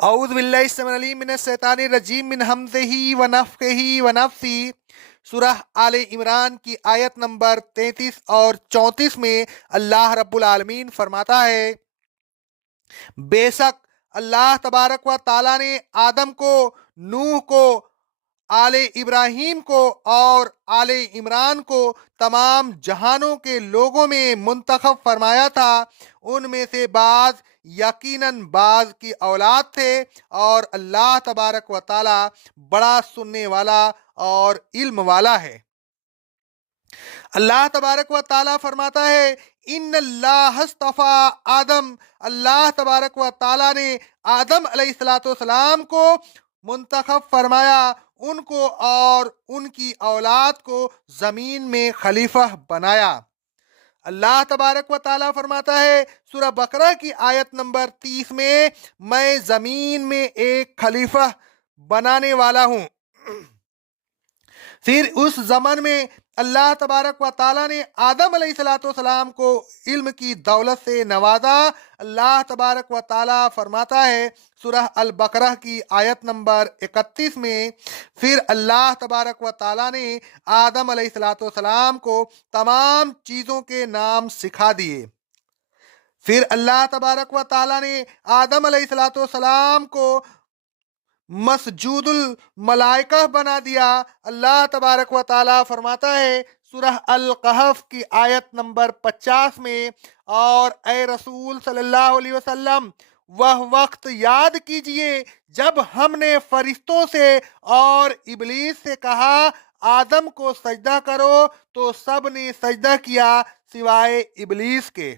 اعوذ باللہ السمیع العلیم من الشیطان الرجیم من ہمزہ ونفخہ ونفثہ۔ سورہ آل عمران کی آیت نمبر 33 اور 34 میں اللہ رب العالمین فرماتا ہے، بے شک اللہ تبارک و تعالیٰ نے آدم کو، نوح کو، آل ابراہیم کو اور آل عمران کو تمام جہانوں کے لوگوں میں منتخب فرمایا تھا۔ ان میں سے بعض یقیناً بعض کی اولاد تھے، اور اللہ تبارک و تعالی بڑا سننے والا اور علم والا ہے۔ اللہ تبارک و تعالیٰ فرماتا ہے، ان اللہ اصطفیٰ آدم، اللہ تبارک و تعالیٰ نے آدم علیہ السلام کو منتخب فرمایا، ان کو اور ان کی اولاد کو زمین میں خلیفہ بنایا۔ اللہ تبارک و تعالیٰ فرماتا ہے سورہ بقرہ کی آیت نمبر 30 میں زمین میں ایک خلیفہ بنانے والا ہوں۔ پھر اس زمن میں اللہ تبارک و تعالیٰ نے آدم علیہ السلام کو علم کی دولت سے نوازا۔ اللہ تبارک و تعالیٰ فرماتا ہے سورہ البقرہ کی آیت نمبر 31 میں، پھر اللہ تبارک و تعالیٰ نے آدم علیہ السلام کو تمام چیزوں کے نام سکھا دیے۔ پھر اللہ تبارک و تعالیٰ نے آدم علیہ السلام کو مسجود الملائکہ بنا دیا۔ اللہ تبارک و تعالیٰ فرماتا ہے سورہ القحف کی آیت نمبر 50 میں، اور اے رسول صلی اللہ علیہ وسلم، وہ وقت یاد کیجئے جب ہم نے فرشتوں سے اور ابلیس سے کہا آدم کو سجدہ کرو، تو سب نے سجدہ کیا سوائے ابلیس کے۔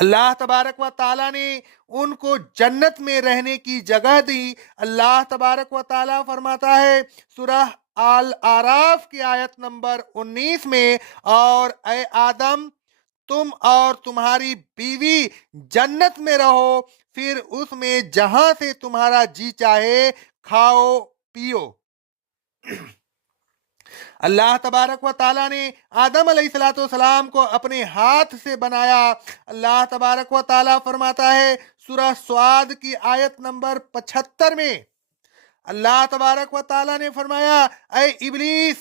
اللہ تبارک و تعالیٰ نے ان کو جنت میں رہنے کی جگہ دی۔ اللہ تبارک و تعالیٰ فرماتا ہے سورہ آل اعراف کی آیت نمبر 19 میں، اور اے آدم، تم اور تمہاری بیوی جنت میں رہو، پھر اس میں جہاں سے تمہارا جی چاہے کھاؤ پیو۔ اللہ تبارک و تعالیٰ نے آدم علیہ السلام کو اپنے ہاتھ سے بنایا۔ اللہ تبارک و تعالیٰ فرماتا ہے سورہ سعد کی آیت نمبر 75 میں، اللہ تبارک و تعالیٰ نے فرمایا، اے ابلیس،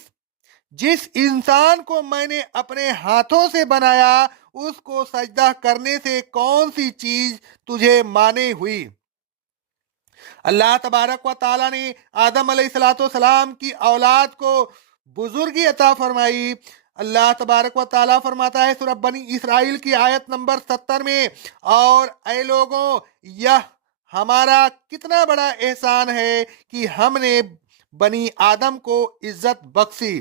جس انسان کو میں نے اپنے ہاتھوں سے بنایا، اس کو سجدہ کرنے سے کون سی چیز تجھے مانے ہوئی؟ اللہ تبارک و تعالیٰ نے آدم علیہ السلام کی اولاد کو بزرگی عطا فرمائی۔ اللہ تبارک و تعالیٰ فرماتا ہے سورہ بنی اسرائیل کی آیت نمبر 70 میں، اور اے لوگوں، یہ ہمارا کتنا بڑا احسان ہے کہ ہم نے بنی آدم کو عزت بخشی۔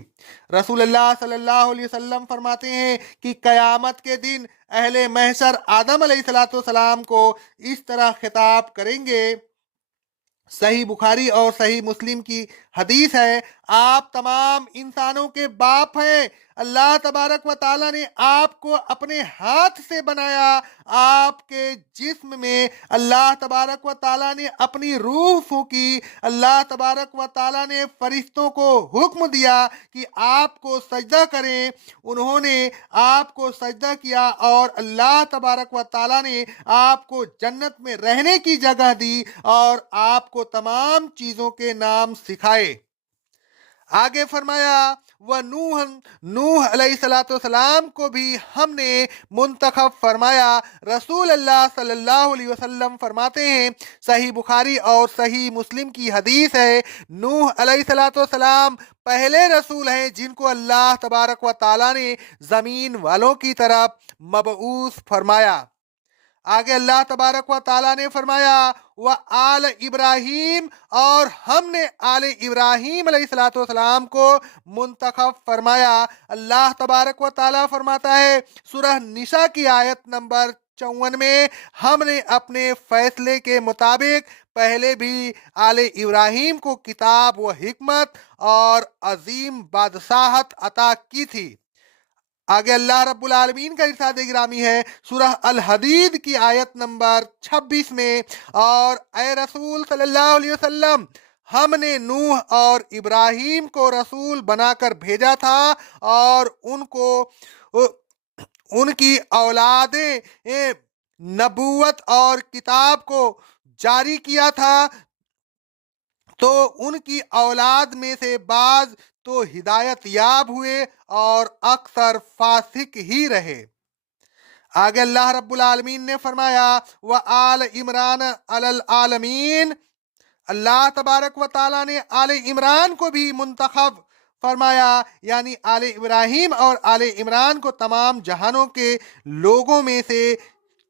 رسول اللہ صلی اللہ علیہ وسلم فرماتے ہیں کہ قیامت کے دن اہل محشر آدم علیہ السلام کو اس طرح خطاب کریں گے۔ صحیح بخاری اور صحیح مسلم کی حدیث ہے، آپ تمام انسانوں کے باپ ہیں۔ اللہ تبارک و تعالیٰ نے آپ کو اپنے ہاتھ سے بنایا۔ آپ کے جسم میں اللہ تبارک و تعالیٰ نے اپنی روح پھونکی۔ اللہ تبارک و تعالیٰ نے فرشتوں کو حکم دیا کہ آپ کو سجدہ کریں، انہوں نے آپ کو سجدہ کیا، اور اللہ تبارک و تعالیٰ نے آپ کو جنت میں رہنے کی جگہ دی اور آپ کو تمام چیزوں کے نام سکھائے۔ آگے فرمایا، نوح علیہ السلام کو بھی ہم نے منتخب فرمایا۔ رسول اللہ صلی اللہ علیہ وسلم فرماتے ہیں، صحیح بخاری اور صحیح مسلم کی حدیث ہے، نوح علیہ السلام پہلے رسول ہیں جن کو اللہ تبارک و تعالیٰ نے زمین والوں کی طرف مبعوث فرمایا۔ آگے اللہ تبارک و تعالیٰ نے فرمایا، وآل ابراہیم، اور ہم نے آل ابراہیم علیہ السلام کو منتخب فرمایا۔ اللہ تبارک و تعالیٰ فرماتا ہے سورہ نساء کی آیت نمبر 54 میں، ہم نے اپنے فیصلے کے مطابق پہلے بھی آل ابراہیم کو کتاب و حکمت اور عظیم بادشاہت عطا کی تھی۔ آگے اللہ رب العالمین کا ارشاد گرامی ہے سورہ الحدید کی آیت نمبر 26 میں، اور اے رسول صلی اللہ علیہ وسلم، ہم نے نوح اور ابراہیم کو رسول بنا کر بھیجا تھا، اور ان کو ان کی اولادیں نبوت اور کتاب کو जारी किया था, तो उनकी औलाद में से बाज तो हिदायत याब हुए और अक्सर फासिक ही रहे। आगे अल्लाह रब्बुल आलमीन ने फरमाया, व आल इमरान अलल आलमीन, अल्लाह तबारक व ताला ने आले इमरान को भी मुंतखब फरमाया, यानी आले इब्राहिम और आले इमरान को तमाम जहानों के लोगों में से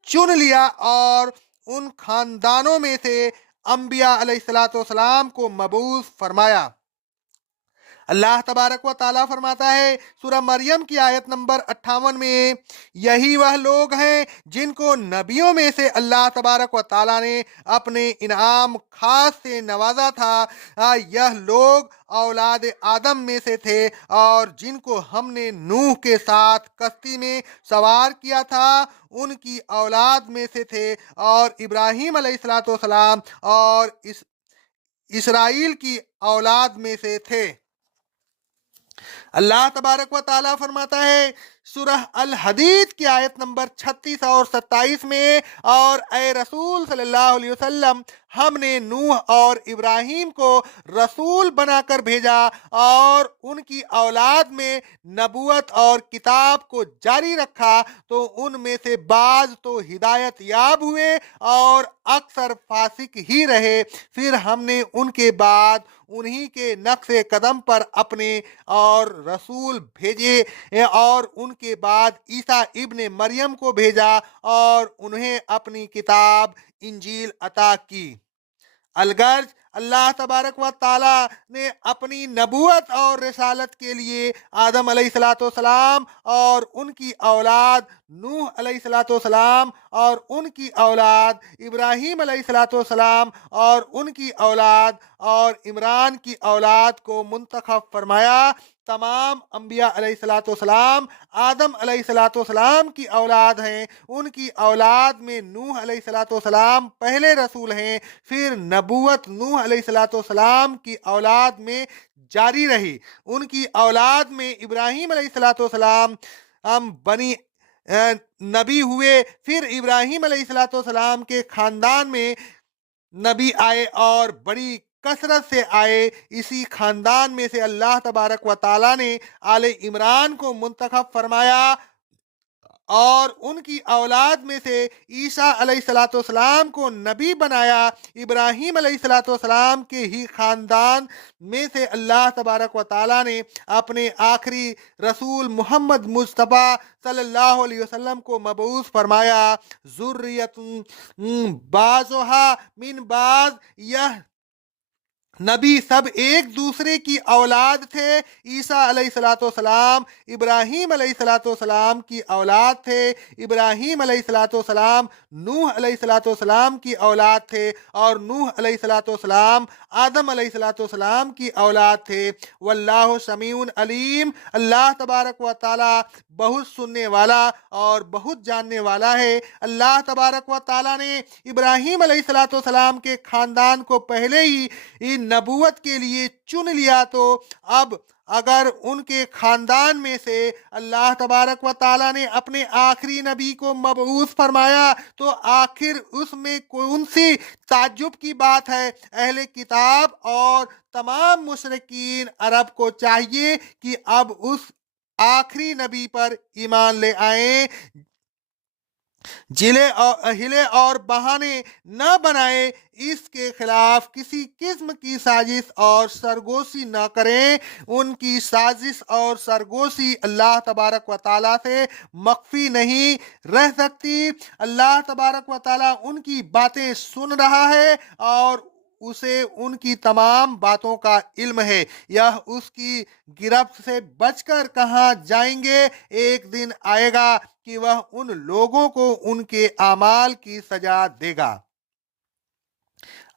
चुन लिया और उन खानदानों में से अंबिया अलैहिस्सलातु वस्सलाम को मबूस फरमाया। अल्लाह तबारक व ताला फरमाता है सूरह मरियम की आयत नंबर 58 में, यही वह लोग हैं जिनको नबियों में से अल्लाह तबारक व ताला ने अपने इनाम खास से नवाजा था। यह लोग औलाद आदम में से थे और जिनको हमने नूह के साथ कश्ती में सवार किया था उनकी औलाद में से थे, और इब्राहिम अलैहिस्सलातु वस्सलाम और इसराइल की औलाद में से थे। अल्लाह तबारक व ताला फरमाता है सूरह अल हदीद की आयत नंबर 36 और 27 में, और ए रसूल सल्लल्लाहु अलैहि वसल्लम, हमने नूह और इब्राहिम को रसूल बनाकर भेजा और उनकी औलाद में नबूवत और किताब को जारी रखा, तो उनमें से बाज तो हिदायत याब हुए और अक्सर फासिक ही रहे। फिर हमने उनके बाद उन्हीं के नक्शे कदम पर अपने और रसूल भेजे और उनके बाद ईसा इब्ने मरियम को भेजा और उन्हें अपनी किताब इंजील अता की। अलगर्ज अल्लाह तबारक व ताला ने अपनी नबूवत और रिसालत के लिए आदम अलैहिस्सलाम और उनकी औलाद नूह अलैहिस्सलाम और उनकी औलाद इब्राहिम अलैहिस्सलाम और उनकी औलाद और इमरान की औलाद को मुंतखब फरमाया। तमाम अंबिया अलैहिस्सलाम आदम अलैहिस्सलाम की औलाद हैं। उनकी औलाद में नूह अलैहिस्सलाम पहले रसूल हैं, फिर नबूवत नूह अलैहिस्सलाम की औलाद में जारी रही। उनकी औलाद में इब्राहिम अलैहिस्सलाम हम बनी नबी हुए, फिर इब्राहिम अलैहिस्सलाम के खानदान में नबी आए और बड़ी कसरत से आए। इसी खानदान में से अल्लाह तबारक व ताला ने आले इमरान को मुंतखब फरमाया और उनकी औलाद में से ईसा अलैहिस्सलाम को नबी बनाया। इब्राहिम अलैहिस्सलाम के ही खानदान में से अल्लाह तबारक व ताला ने अपने आखिरी रसूल मोहम्मद मुस्तफ़ा सल्लल्लाहु अलैहि वसल्लम को मबऊस फरमाया। ज़ुर्रियतुन बाज़ुहा मिन बाज़, यह नबी सब एक दूसरे की औलाद थे। ईसा अलैहिस्सलाम इब्राहिम अलैहिस्सलाम की औलाद थे, इब्राहिम अलैहिस्सलाम नूह अलैहिस्सलाम की औलाद थे और नूह अलैहिस्सलाम आदम अलैहिस्सलाम की औलाद थे। वल्लाहु समीउन अलीम, अल्लाह तबारक व ताला बहुत सुनने वाला और बहुत जानने वाला है। अल्लाह तबारक व ताला ने इब्राहिम अलैहिस्सलाम के खानदान को पहले ही इन नबूवत के लिए चुन लिया, तो अब अगर उनके खानदान में से अल्लाह तबारक व ताला ने अपने आखिरी नबी को मबऊस फरमाया, तो आखिर उसमें कौन सी ताज्जुब की बात है। अहले किताब और तमाम मुशरिकीन अरब को चाहिए कि अब उस आखिरी नबी पर ईमान ले आए, हिले और बहाने न बनाए, इसके खिलाफ किसी किस्म की साजिश और सरगोशी न करें। उनकी साजिश और सरगोशी अल्लाह तबारक व ताला से मख्फी नहीं रह सकती। अल्लाह तबारक व ताला उनकी बातें सुन रहा है और उसे उनकी तमाम बातों का इल्म है। यह उसकी गिरफ्त से बचकर कहाँ जाएंगे। एक दिन आएगा कि वह उन लोगों को उनके आमाल की सजा देगा।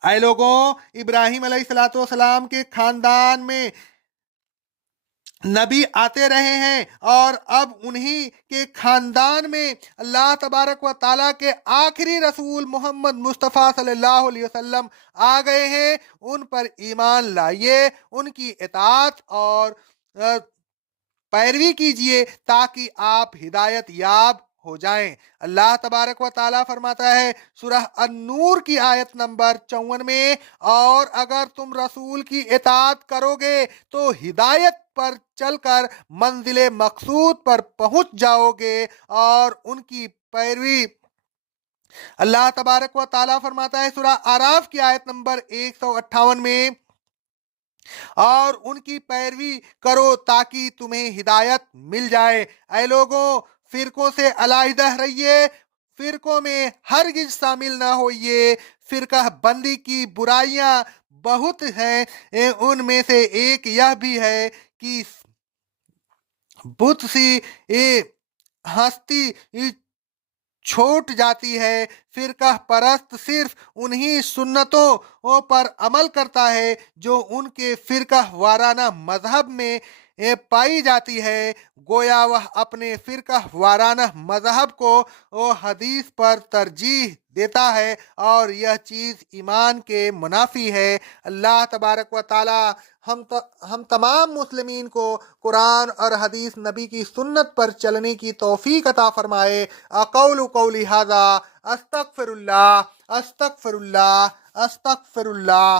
ऐ लोगों, इब्राहिम अलैहिस्सलाम के खानदान में नबी आते रहे हैं और अब उन्हीं के खानदान में अल्लाह तबारक व ताला के आखिरी रसूल मोहम्मद मुस्तफ़ा सल्लल्लाहु अलैहि वसल्लम आ गए हैं। उन पर ईमान लाइए, उनकी इताअत और पैरवी कीजिए ताकि आप हिदायत याब हो जाएं। अल्लाह तबारक व ताला फरमाता है सूरह अन-नूर की आयत नंबर 54 में, और अगर तुम रसूल की इताअत करोगे तो हिदायत पर चलकर मंजिले मकसूद पर पहुंच जाओगे और उनकी पैरवी। अल्लाह तबारक व ताला फरमाता है सूरह आराफ की आयत नंबर 158 में, और उनकी पैरवी करो ताकि तुम्हें हिदायत मिल जाए। ऐ लोगों, फिरकों से अलहदा रहिए, फिरकों में हरगिज शामिल ना होइए। फिरका बंदी की बुराइयां बहुत हैं, उनमें से एक यह भी है कि बुत सी हस्ती छूट जाती है। फिरका परस्त सिर्फ उन्हीं सुन्नतों पर अमल करता है जो उनके फिरका वाराना मजहब में पाई जाती है। गोया वह अपने फिरका वाराना मजहब को वो हदीस पर तरजीह देता है, और यह चीज़ ईमान के मुनाफी है। अल्लाह तबारक व ताला हम तमाम मुस्लिमीन को कुरान और हदीस नबी की सुन्नत पर चलने की तौफीक अता फरमाए। अक़ौलु क़ौली हाज़ा, अस्तग़फिरुल्लाह, अस्तग़फिरुल्लाह, अस्तग़फिरुल्लाह।